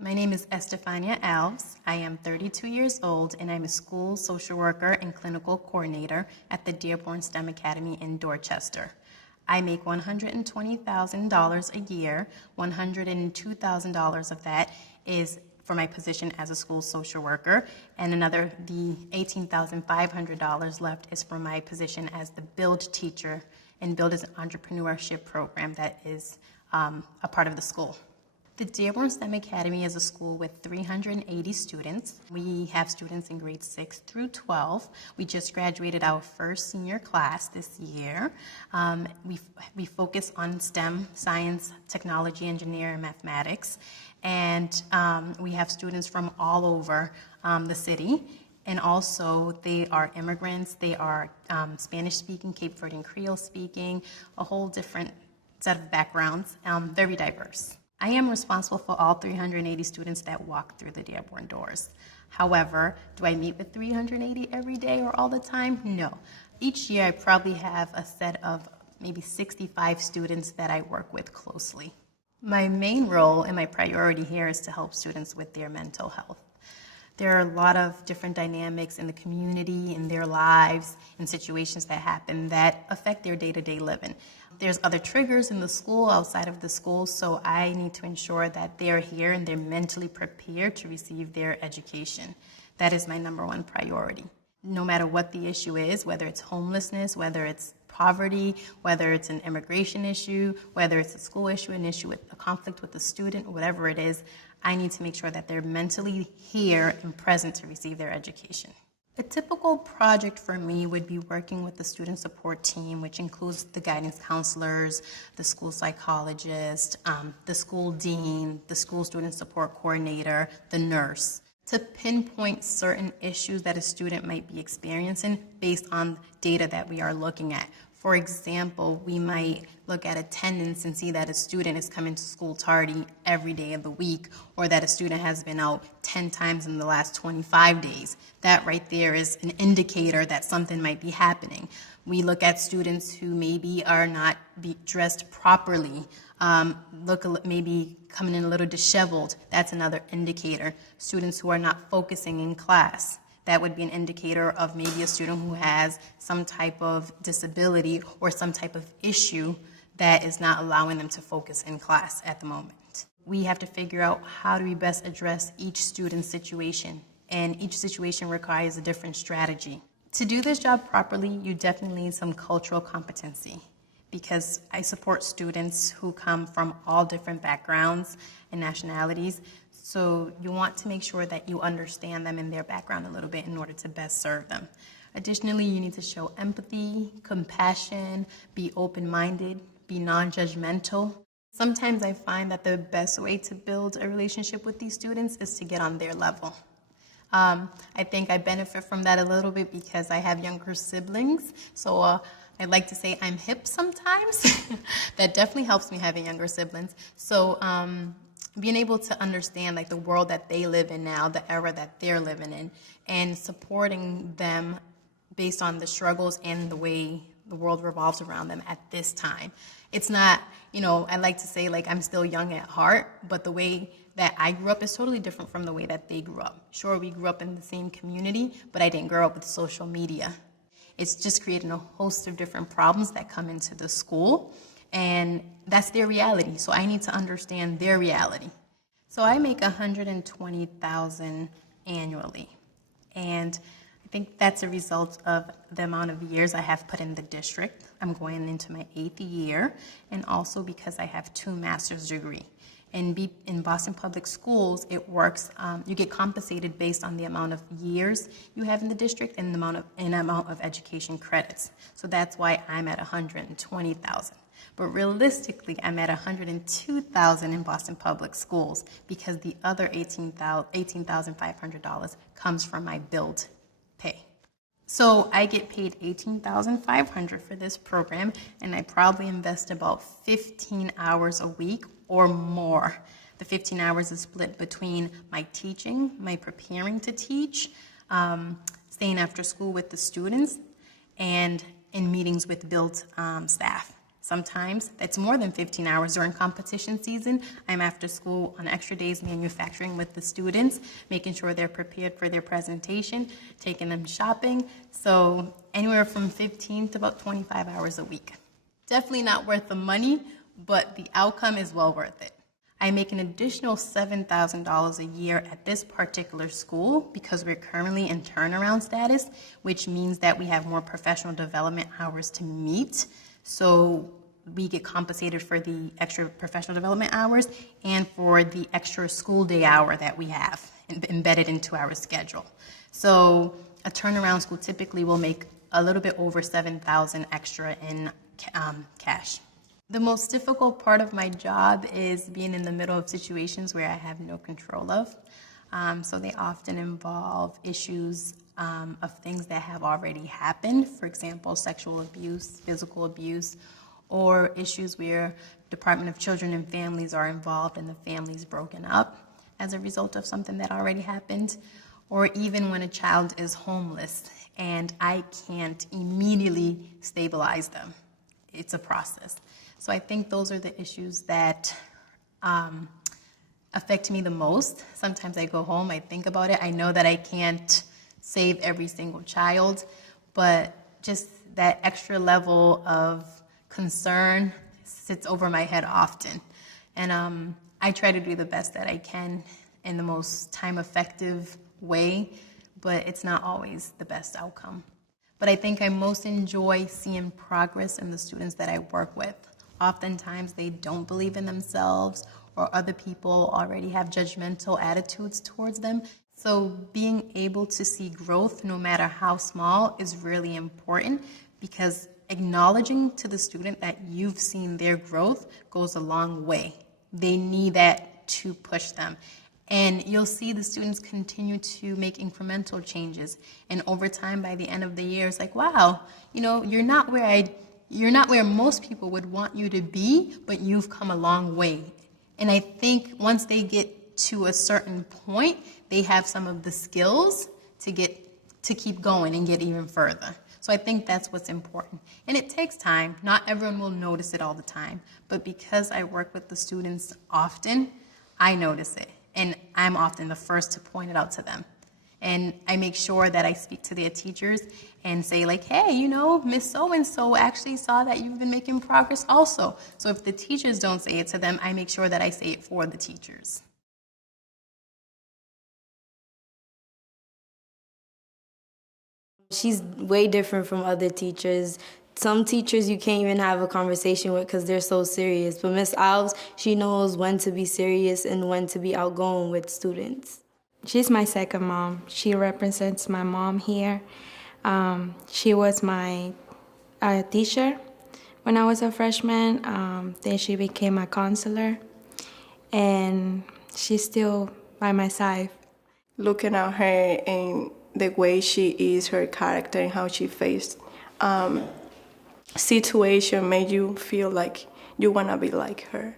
My name is Estefania Alves. I am 32 years old and I'm a school social worker and clinical coordinator at the Dearborn STEM Academy in Dorchester. I make $120,000 a year. $102,000 of that is for my position as a school social worker, and the $18,500 left is for my position as the Build teacher, and Build is an entrepreneurship program that is a part of the school. The Dearborn STEM Academy is a school with 380 students. We have students in grades 6 through 12. We just graduated our first senior class this year. We focus on STEM, science, technology, engineering, and mathematics. And we have students from all over the city. And also, they are immigrants. They are Spanish-speaking, Cape Verdean Creole-speaking, a whole different set of backgrounds, very diverse. I am responsible for all 380 students that walk through the Dearborn doors. However, do I meet with 380 every day or all the time? No. Each year I probably have a set of maybe 65 students that I work with closely. My main role and my priority here is to help students with their mental health. There are a lot of different dynamics in the community, in their lives, in situations that happen that affect their day-to-day living. There's other triggers in the school, outside of the school, so I need to ensure that they're here and they're mentally prepared to receive their education. That is my number one priority. No matter what the issue is, whether it's homelessness, whether it's poverty, whether it's an immigration issue, whether it's a school issue, an issue with a conflict with the student, whatever it is, I need to make sure that they're mentally here and present to receive their education. A typical project for me would be working with the student support team, which includes the guidance counselors, the school psychologist, the school dean, the school student support coordinator, the nurse, to pinpoint certain issues that a student might be experiencing based on data that we are looking at. For example, we might look at attendance and see that a student is coming to school tardy every day of the week, or that a student has been out 10 times in the last 25 days. That right there is an indicator that something might be happening. We look at students who maybe are not dressed properly, maybe coming in a little disheveled. That's another indicator. Students who are not focusing in class. That would be an indicator of maybe a student who has some type of disability or some type of issue that is not allowing them to focus in class at the moment. We have to figure out how do we best address each student's situation, and each situation requires a different strategy. To do this job properly, you definitely need some cultural competency, because I support students who come from all different backgrounds and nationalities. So you want to make sure that you understand them and their background a little bit in order to best serve them. Additionally, you need to show empathy, compassion, be open-minded, be non-judgmental. Sometimes I find that the best way to build a relationship with these students is to get on their level. I think I benefit from that a little bit because I have younger siblings, so I like to say I'm hip sometimes. That definitely helps me having younger siblings. So being able to understand like the world that they live in now, the era that they're living in, and supporting them based on the struggles and the way the world revolves around them at this time. It's not, I like to say like I'm still young at heart, but the way that I grew up is totally different from the way that they grew up. Sure, we grew up in the same community, but I didn't grow up with social media. It's just creating a host of different problems that come into the school, and that's their reality. So I need to understand their reality. So I make $120,000 annually, and I think that's a result of the amount of years I have put in the district. I'm going into my 8th year, and also because I have 2 master's degrees. In Boston Public Schools, it works, you get compensated based on the amount of years you have in the district and the amount of education credits. So that's why I'm at $120,000. But realistically, I'm at $102,000 in Boston Public Schools because the other $18,500 comes from my Build pay. So I get paid $18,500 for this program, and I probably invest about 15 hours a week or more. The 15 hours is split between my teaching, my preparing to teach, staying after school with the students, and in meetings with Build staff. Sometimes it's more than 15 hours during competition season. I'm after school on extra days manufacturing with the students, making sure they're prepared for their presentation, taking them shopping. So anywhere from 15 to about 25 hours a week. Definitely not worth the money, but the outcome is well worth it. I make an additional $7,000 a year at this particular school because we're currently in turnaround status, which means that we have more professional development hours to meet. So we get compensated for the extra professional development hours and for the extra school day hour that we have embedded into our schedule. So a turnaround school typically will make a little bit over $7,000 extra in cash. The most difficult part of my job is being in the middle of situations where I have no control of. So they often involve issues of things that have already happened. For example, sexual abuse, physical abuse, or issues where Department of Children and Families are involved and the family's broken up as a result of something that already happened. Or even when a child is homeless and I can't immediately stabilize them. It's a process. So I think those are the issues that affect me the most. Sometimes I go home, I think about it. I know that I can't save every single child, but just that extra level of concern sits over my head often. And I try to do the best that I can in the most time-effective way, but it's not always the best outcome. But I think I most enjoy seeing progress in the students that I work with. Oftentimes they don't believe in themselves or other people already have judgmental attitudes towards them. So being able to see growth, no matter how small, is really important because acknowledging to the student that you've seen their growth goes a long way. They need that to push them. And you'll see the students continue to make incremental changes. And over time, by the end of the year, it's like, wow, you know, you're not where most people would want you to be, but you've come a long way. And I think once they get to a certain point, they have some of the skills to keep going and get even further. So I think that's what's important. And it takes time. Not everyone will notice it all the time. But because I work with the students often, I notice it. And I'm often the first to point it out to them. And I make sure that I speak to their teachers and say like, hey, you know, Miss So-and-so actually saw that you've been making progress also. So if the teachers don't say it to them, I make sure that I say it for the teachers. She's way different from other teachers. Some teachers you can't even have a conversation with because they're so serious. But Miss Alves, she knows when to be serious and when to be outgoing with students. She's my second mom. She represents my mom here. She was my teacher when I was a freshman. Then she became my counselor. And she's still by my side. Looking at her and the way she is, her character, and how she faced situation made you feel like you want to be like her.